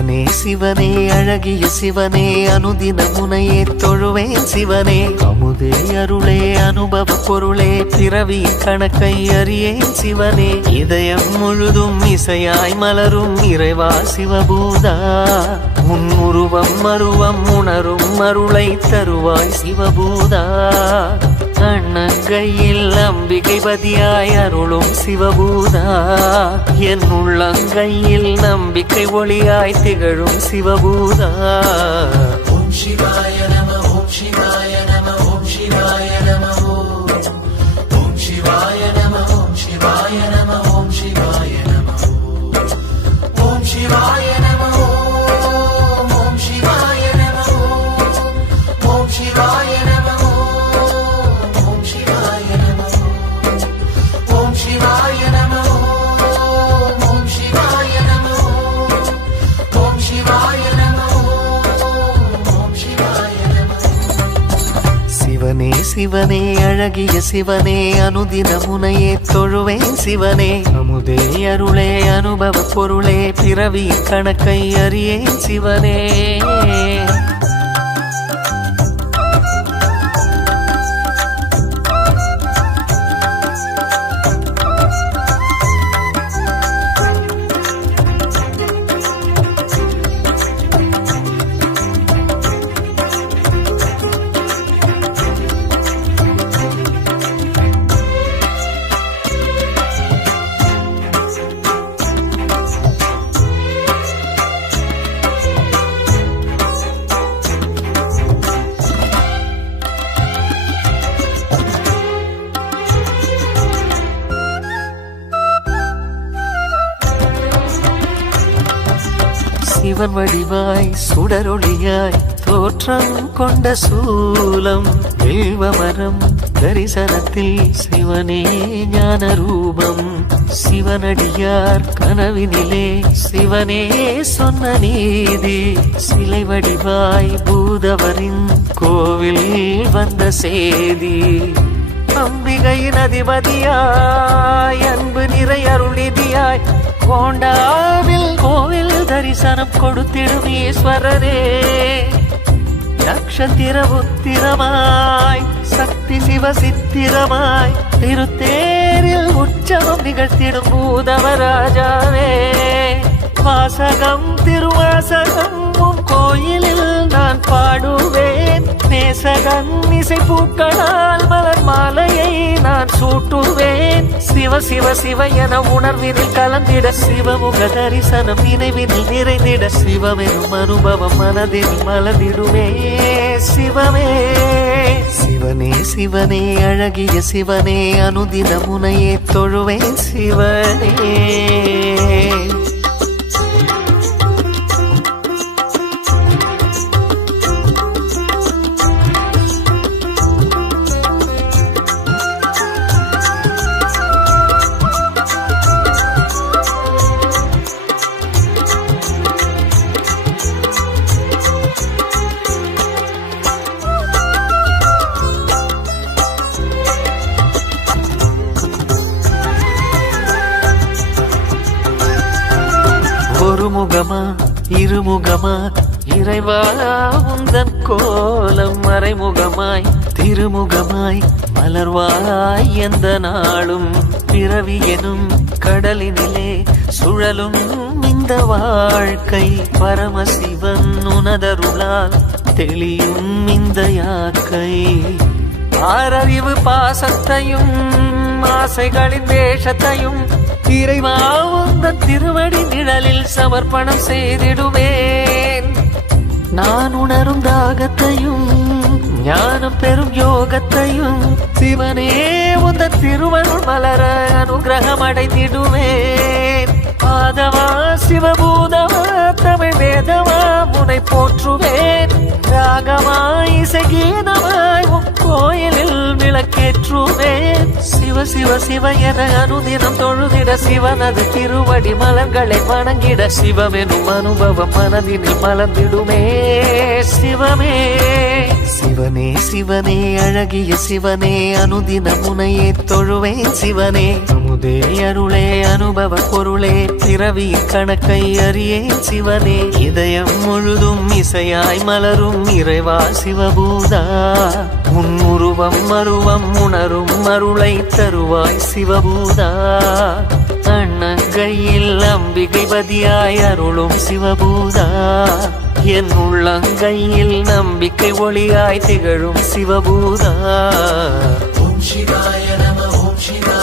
சிவனே சிவனே அழகிய சிவனே அனுதின முனையே தொழுவேன் சிவனே அமுதே அருளே அனுபவ பொருளே பிறவியின் கணக்கை அறியேன் சிவனே இதயம் முழுதும் இசையாய் மலரும் இறைவா சிவபூதா உன் உருவம் மருவம் உணரும் அருளை தருவாய் சிவபூதா கண்ணங்கையில் அம்பிகை பதியாய் அருளும் சிவபூதா என் உள்ளங்கையில் நம்பிக்கை ஒளியாய் திகழும் சிவபூதா ஓம் சிவாய நம ஓம் சிவாய நம ஓம் சிவாய நம ஓம் சிவாய நம ஓம் சிவாய நம ஓம் சிவாய நம ஓம் சிவாய நம ஓம் சிவாய நம ஓம் சிவாய நம ஓம் சிவாய நம ஓம் சிவாய நம ஓம் சிவாய நம ஓம் சிவாய நம ஓம் சிவாய நம சிவனே சிவனே அழகிய சிவனே அனுதின முனையே தொழுவேன் சிவனே அமுதே அருளே அனுபவ பொருளே பிறவியின் கணக்கை அறியேன் சிவனே சிவன் வடிவாய் சுடரொளியாய் தோற்றம் கொண்ட சூலம் வில்வமரம் தரிசனத்தில் சிவனே ஞான ரூபம் சிவனடியார் கனவினிலே சிவனே சொன்ன நீதி சிலை வடிவாய் பூதவரின் கோவில் வந்த சேதி அம்பிகையின் அதிபதியாய் அன்பு நிறை அருளிதியாய் கோண்டாவில் கோவில் தரிசனம் கொடுத்திடும் ஈஸ்வரரே நட்சத்திர உத்திரமாய் சக்தி சிவ சித்திரமாய் திருத்தேரில் உற்சவம் நிகழ்த்திடும் பூதவராஜாவே வாசகம் திருவாசகம் உன் கோயிலில் நான் பாடுவேன் நேசகன் இசை பூக்களால் மலர் மாலையை நான் சூட்டுவேன் சிவ சிவ சிவ என உணர்வினில் கலந்திட சிவமுக தரிசனம் நினைவினில் நிறைந்திட சிவமெனும் அனுபவம் மனதில் மலர்ந்திடுமே சிவமே சிவனே சிவனே அழகிய சிவனே அனுதின முனையே தொழுவேன் சிவனே ஒருமுகமா இருமுகமா இறைவா உந்தன் கோலம் மறைமுகமாய் திருமுகமாய் மலர்வாய் எந்த நாளும் பிறவி எனும் கடலினிலே சுழலும் இந்த வாழ்க்கை பரமசிவன் உனதருளால் தெளியும் இந்த யாக்கை ஆறறிவு பாசத்தையும் ஆசைகளின் வேஷத்தையும் இறைவா உந்தன் திருவடி நிழலில் சமர்ப்பணம் செய்திடுவேன் நான் உணரும் தாகத்தையும் ஞானம் பெறும் யோகத்தையும் சிவனே உந்தன் திருவருள் மலர அனுகிரகம் அடைந்திடுவேன் ஆதவா சிவபூதவா தமிழ் வேதவா முனை போற்றுவேன் ராகமா இசைகீதமாய் உன் கோயிலில் விளக்கேற்றுவேன் சிவ சிவ சிவ என அனுதினம் தொழுதிட சிவனது திருவடி மலர்களை வணங்கிட சிவமெனும் அனுபவம் மனதினில் மலர்ந்திடுமே சிவமே சிவனே சிவனே அழகிய சிவனே அனுதின முனையே தொழுவேன் சிவனே அமுதே அருளே அனுபவ பொருளே பிறவி கணக்கை அறியேன் சிவனே இதயம் முழுதும் இசையாய் மலரும் இறைவா சிவபூதா உன் உருவம் அருவம் உணரும் அருளை தருவாய் சிவபூதா அண்ணங்கையில் அம்பிகை பதியாய் அருளும் சிவபூதா என் உள்ளங்கையில் நம்பிக்கை ஒளியாய் திகழும் சிவபூதா ஓம் சிவாய நம ஓம் சிவாய